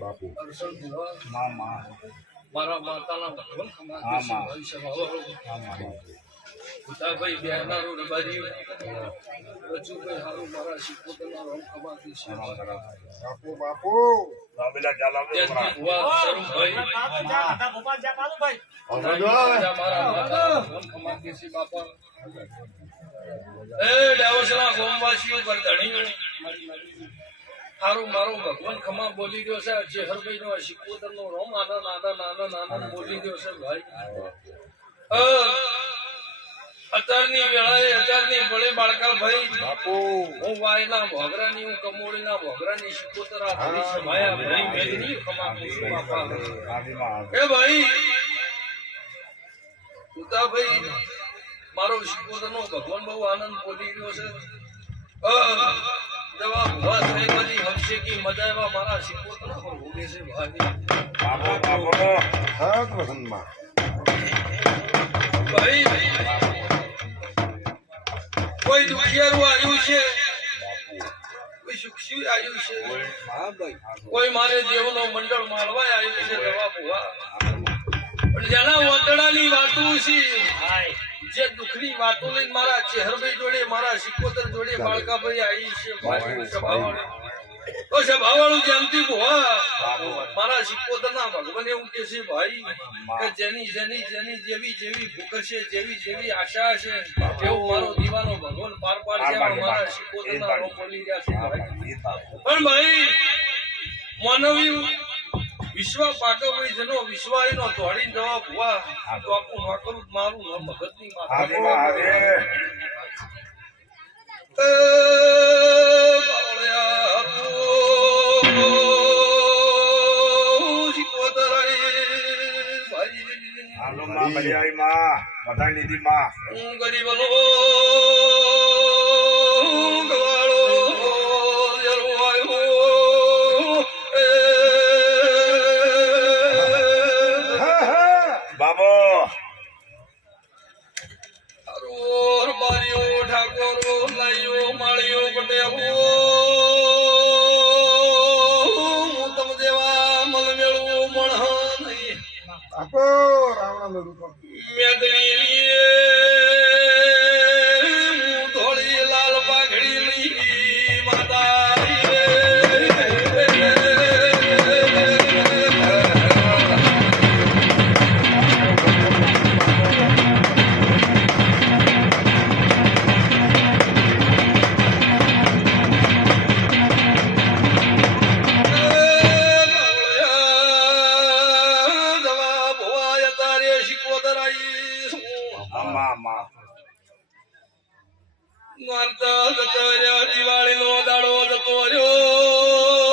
બાપુ મારા માતાના ભગવાન ભૂતાભાઈ મારું રબારી રચુભાઈ હારું મારા શિકોતરના રોમ ખમાતી છે. બાપુ બાપુ. ત્યાંથી ભુવા શરમભાઈ આવજો. રાજા મારા. માતાના ભગવાન ખમાતી છે બાપા. એ ડાવસના ગોમવાસીઓ પર ધણી. હારું મારો ભગવાન ખમા બોલી ગયો છે ચેહરભાઈ નો શિકોતર નો રોમ આના નાના નાના નાના બોલી ગયો છે ભાઈ. અત્યારની વેળાએ અત્યારની ભલે બાળકા ભાઈ બાપુ. હું વાયના ભોગરાની હું કમોળીના ભોગરાની શિકોતર ભરી સમાયા ભાઈ મેદની ખમા એ ભાઈ ઉતાભાઈ મારો શિકોતરનો ભગવાન બહુ આનંદ બોલી રહ્યો છે. જવા ભવા સાહેબાની હશે કે મજા એવા મારા શિકોતર પર ભોગે છે ભાઈ સત હનુમાન ભાઈ કોઈ દુખિયારું આવ્યું છે? કોઈ સુખી આવ્યું છે? કોઈ મારે દેવનો મંડળ માળવા આવ્યું છે દવા ભુવા? પણ જેના વતડાની વાતો છે જે દુઃખની વાતો લઈને મારા ચેહરભાઈ જોડે મારા સિકોતર જોડે બાળકાભાઈ આવી છે. તો સભાવાળું જેમથી ભુવા મારા સિકોતરના ભગવાન એવું કે છે ભાઈ કે જેની જેની જેની જેવી જેવી ભૂખ છે જેવી જેવી આશા છે એવું મારો દીવાનો ભગવાન પાર પાડશે મારા સિકોતરના રોમ બોલી રહ્યા છે પણ ભાઈ. માનવી વિશ્વ પાકભાઈ જેનો વિશ્વાય નો દોડીને જવા ભુવા તો આપણું નોકરું મારું ન માતા એ ભાઈ. હું ગરીબનો minha ganha જતા રહ્યા દિવાળીનો દાડો જતો રહ્યો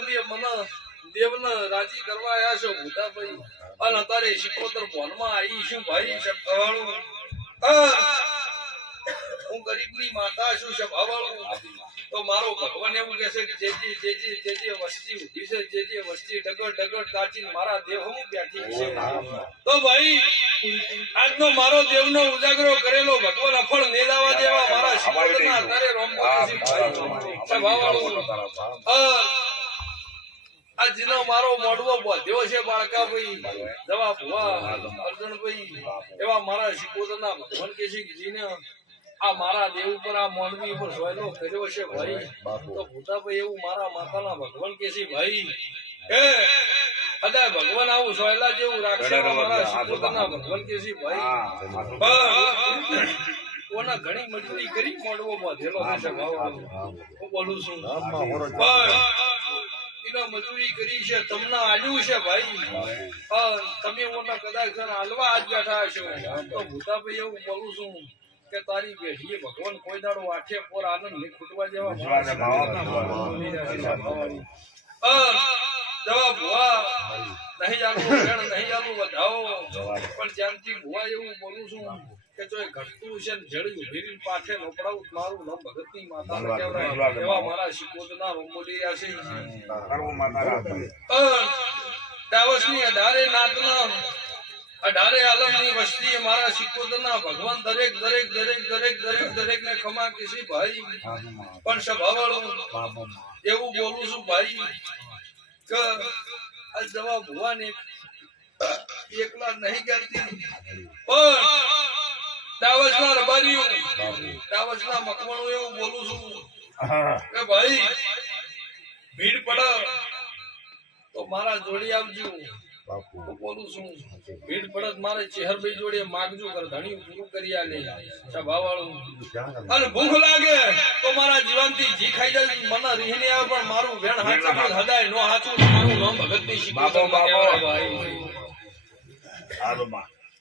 તમે મને દેવને રાજી કરવા આવ્યા છો ભૂતાભાઈ. અને અત્યારે શિકોતર ભોનમાં આવી છું ભાઈ આ, હું. ગરીબની માતા છું સભાવાળું તો મારો ભગવાન એવું કહે છે કે જેજી જેજી જેજી વસ્તી ઊભી છે જેજી વસ્તી ડગડ ડગડ તાચીને મારા દેહ હું બેઠી છે. તો ભાઈ આજનો મારો દેવનો ઉજાગરો કરેલો ભગવાન અફળ નેદાવા દેવા મારા શિકોતરના તારે રોમ ભાઈ. સભાવાળું. આ જીનો મારો મોડવો બોધ્યો છે બાળકા ભાઈ દવા ભુવા અર્જુનભાઈ. એવા મારા શિકોતરના ભગવાન કે છે જીને આ મારા દેવ ઉપર આ મોનવી ઉપર સોયલો કર્યો છે ભાઈ. તો ભૂતાભાઈ એવું મારા માતાના ભગવાન કે છે ભાઈ. હે અદા ભગવાન આવું સોયલા જેવું રાખશે મારા શિકોતરના ભગવાન કે છે ભાઈ. ઓના કોના ઘણી મજૂરી કરી મોડવો બાંધેલો છે ભાવ હું બોલું છું. એના મજૂરી કરી છે તમને આલ્યું છે ભાઈ? તમે મને કદાચ હાલવા આજ બેઠા હશો તો ભૂતાભાઈ એવું બોલું છું કે તારી બેઠી ભગવાન કોઈ દાડો આઠે પોર આનંદ નહીં ખૂટવા જેવા ને જવા ભુવા નહીં આલું નહીં આલું વધાવો. પણ જ્યાંથી ભુવા એવું બોલું છું કે જો ઘટતું છે ને જડી ઊભી રહીને પાછે મારું નામ ભગતની માતા કહેવાય. એવા મારા શિકોતના રંગોલી રહ્યા છે. કરવું માતા રાત ડાવસની અઢારે નાતના અઢારે આલમની વસ્તી મારા શિકોતરના ભગવાન દરેક દરેક દરેક દરેક દરેક દરેક ને ખમા કિસી ભાઈ. પણ સભાવાળું એવું બોલું છું ભાઈ કે આ જવાબ ભુવાને એકલા નહીં કરતી પણ ડાવસના રબારીઓ. ડાવસના મકવાણું એવું બોલું છું. કે ભાઈ ભીડ પડે. તો મારા જોડી આવજો. બોલું છું. ભીડ મારે ચેહરભાઈ જોડે માગજો કર ધણી પૂરું કરી આલે. સભાવાળું અને ભૂખ લાગે તો મારા જીવનથી જી ખાઈ જાય મને રીહને આવે પણ મારું વેણ હાચું હદાય નો હાચું. મારું નામ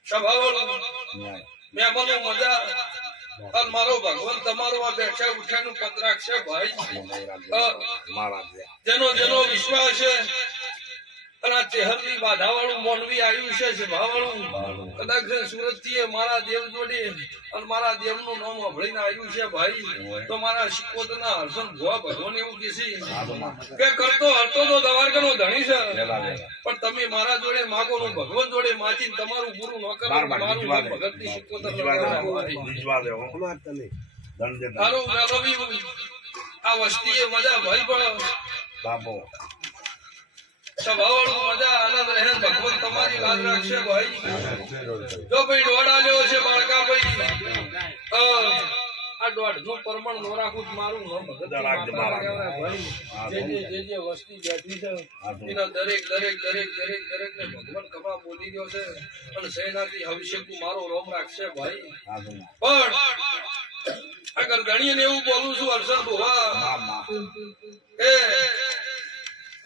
સભાવાળું મેં મને મજા અને મારો ભગવાન તમારો આ બેઠા ઉઠ્યાનું પત્રાક છે ભાઈ. જેનો જેનો વિશ્વાસ છે અને આ ચેહરની બાધાવાળું મોનવી આવ્યું છે સભાવાળું કદાચ સુરતથી મારા દેવ જોડે અને મારા દેવનું નામ અભળીને આવ્યું છે ભાઈ તો મારા શિકોતના હર્ષણ ભુવા ભગવાન એવું કીધી કે કરતો હરતો તો દવારકાનો ધણી છે પણ તમે મારા જોડે માગો નું ભગવાન જોડે માચી તમારું પૂરું ન કરો બાર બાર મારું બીજવા નામ દે. ભગતની શિકોતર બીજવા દે. લગાડવા ભાઈ. બીજવા દે હો. દંડ દે દંડ. હારું, મેં રવિ, આ વસ્તીએ મજા ભાઈ પણ બાપો સભાવાળું મજા આનંદ રહે ભગવાન તમારી લાજ રાખશે ભાઈ. જો ભાઈ દોડ આલ્યો છે બાળકા ભાઈ. આ દોઢનું પ્રમાણ નો રાખું તો મારું જે જે જે વસ્તી બેઠી છે એના દરેક દરેક દરેક દરેક દરેક ને ભગવાન કમા બોલી ગયો છે. અને સેનાથી હવિષ્ય તું મારો રોમ રાખશે ભાઈ. પણ આગળ ગણીને એવું બોલું છું હર્ષદ ભુવા એ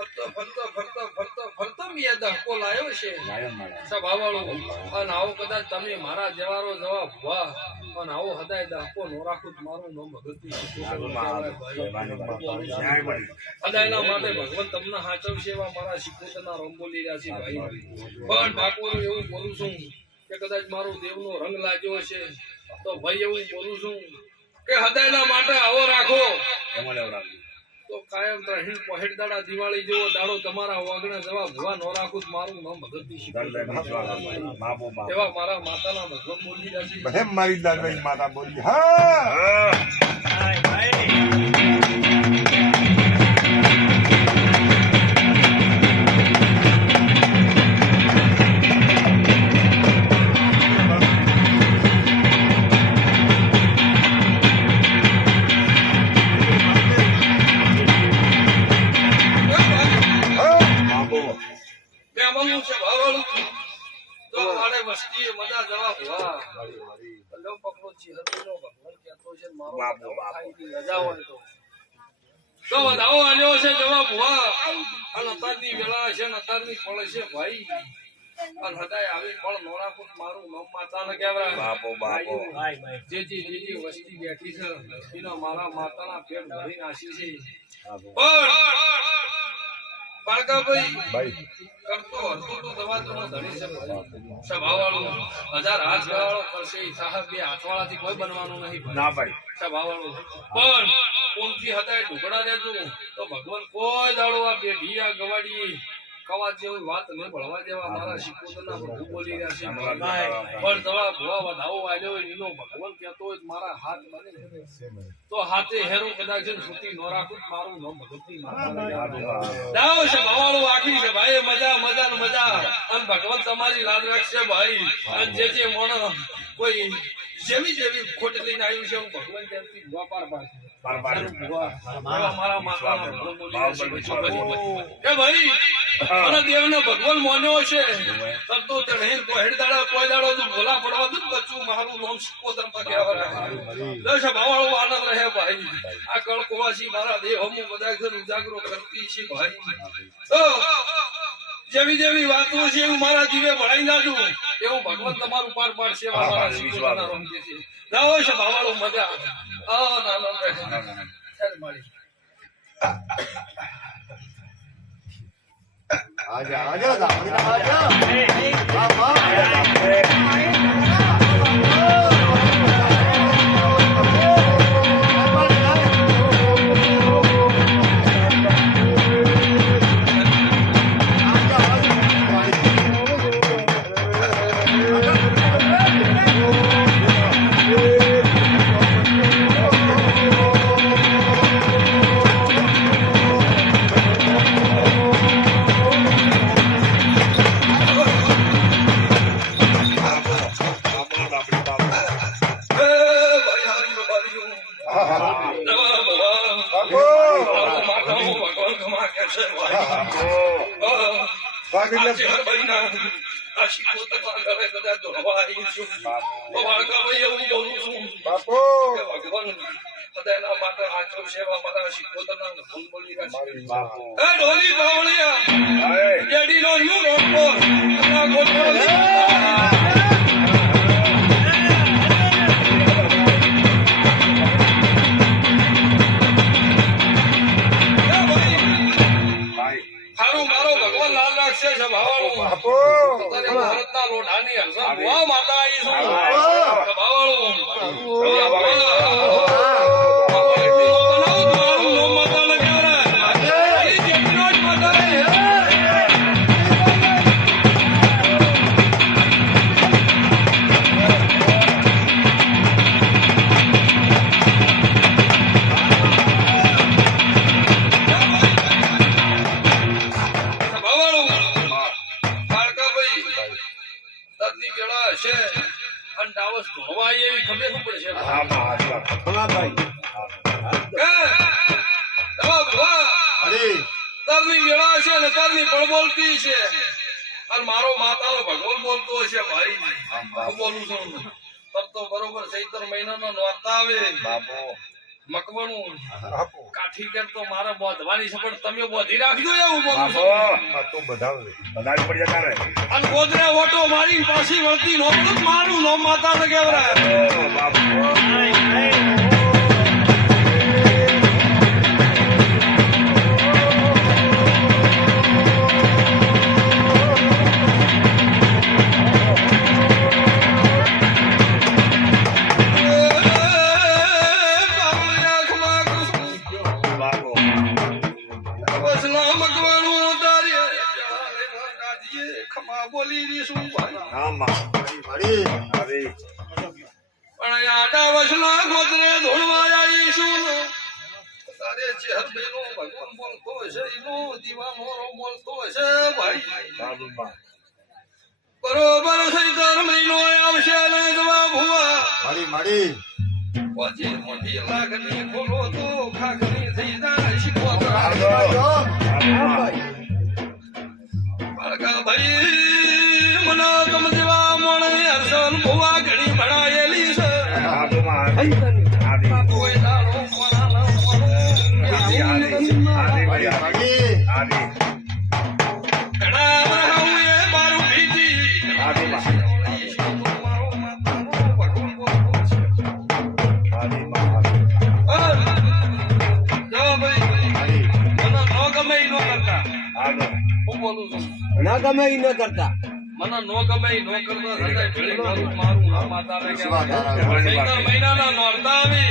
ફરતો ફરતો ફરતો ફરતો ફરતો મેં આ ધક્કો લાયો છે સભાવાળો અને આવો કદાચ તમે મારા જવારો જવાબ વાહ. પણ આવો હદાય ધક્કો નો રાખું મારું ન્યાય મળી. હદાયના માટે ભગવાન તમને હાચવશે એવા મારા શિકોતના રંગ બોલી રહ્યા છે ભાઈ. પણ ઠાકોર એવું બોલું છું કે કદાચ મારો દેવનો રંગ લાગ્યો છે તો ભાઈ એવું બોલું છું કે હદાયના માટે આવો રાખો. એમાં લેવડાવજો. તો કાયમ ત્રણ પોહેટ દાડા દિવાળી જેવો દાડો તમારા વાગણે જવા ભવા નો રાખું જ મારું. બાપો બાપો એવા મારા માતાના ભગવાન બોલી રહ્યા મારી દાદા માતા બોલી. હા. રજા હોય તો. તો વધાવો આલ્યો છે જવા ભુવા અને અત્યારની વેળા છે ને અત્યારની ફળ છે ભાઈ. અને હદાય આવી ફળ નોરાકુટ મારું નામ માતાને કહેવાય બાપો, બાપો. જે જે જે જે વસ્તી બેઠી છે. એનો મારા માતાના પેટ ભરી નાસી છે. પણ કરતો હતો. તો દવા તો ધણી છે સભાવાળું. હજાર હાથ વાળો કરશે ઈ સાહેબ બે હાથવાળાથી કોઈ બનવાનું નહીં ના ભાઈ. સભાવાળું પણ કોણથી હતા એ ઢુકડા દેજો તો ભગવાન કોઈ દાડો આ પેઢી આ ગવાડી કવાત જેવી વાત નહીં ભળવા દેવા મારા શિકોતરના પ્રભુ બોલી રહ્યા છે પણ દવા ભુવા વધાવો આવ્યો હોય એનો ભગવાન કહેતો હોય મારા હાથ બને. તો હાથે હેરો કદાચ છૂટી ન રાખું મારું નામ ભગતની દાવ છે ભવાળું આખી છે ભાઈ મજા મજા ને મજા. અને ભગવાન તમારી લાજ રાખશે ભાઈ. અને જે જે મોણ કોઈ જેવી જેવી ખોટ લઈને આવ્યું છે હું ભગવાન ત્યાંથી દુઆ પાર પાડશે મારા એવા મારા માતાના ભગવાન બોલી રહ્યા છે. બાબુ એ ભાઈ મને દેવને ભગવાન માન્યો છે. તરતો ચઢેલ કોઈ દાડા કોઈ દાડો તું ભોલા પડવા દઉં બચ્ચું મારું નામ સિકોતર પર કહેવાય ભાવાળો આનંદ રહે ભાઈ. આ કળકવાસી મારા દેહ હમું બધા ઘર ઉજાગરો કરતી છે ભાઈ. જેવી જેવી વાતો છે એવું મારા જીવે ભણાઈ નાખું એવું ભગવાન તમારું પાર પાડશે મારા રંગ છે. ના હોય છે ભાવાળો મજા આ ના ના રહે ચાલ મારી આજા આજા દામિના આજા વાહ વાહ એ બોલું છું કે ભગવાન બધાના માટે આચરો સેવા મારા શિકોતરના ધૂન બોલી છે. એ ઢોલી બાવળિયા, જેડીનો યું રોટકો, હરસન ભુવા માતા આઈ છું. બોલતો હશે ભાઈ હું બોલું છું તબ તો બરોબર ચૈત્ર મહિનાનો નોરતા આવે. મકવાનું કાઠી કેમ તો મારે બોધવાની છે પણ તમે બોધી રાખજો એવું બોલું બધાવે બધા પડી જતા રહે. અને ગોદરે ઓટો મારી પાછી વળતી નો મારું નો માતા ને કેવરા ઓ બાપુ. બાપુ હશે એનો દીવાનો બોલતો હશે ભાઈ. બરોબર છે દર મહિનો આવશે ને જવા ભુવા મારી મારી. પછી મોટી લાગણી ખોલો તો ખાખરી થઈ જાય શીખવા બાળકા ભાઈ ન ગમે ઈ ન કરતા આગળ હું બોલું છું ના ગમે ઈ ન કરતા મને નો ગમે ઈ નો કરતા છતાંય ભેળી મારું મારું નામ માતાને વિશ્વાસ કહેવાય. ધરાવે. ચૈત્ર મહિનાના નોરતા આવી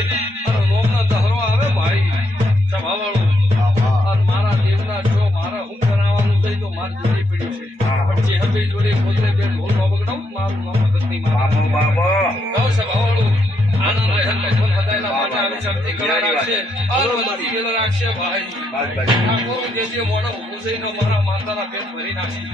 બધી રાખશે ભાઈ. છે એનો મારા માતાના પેટ ભરી નાખી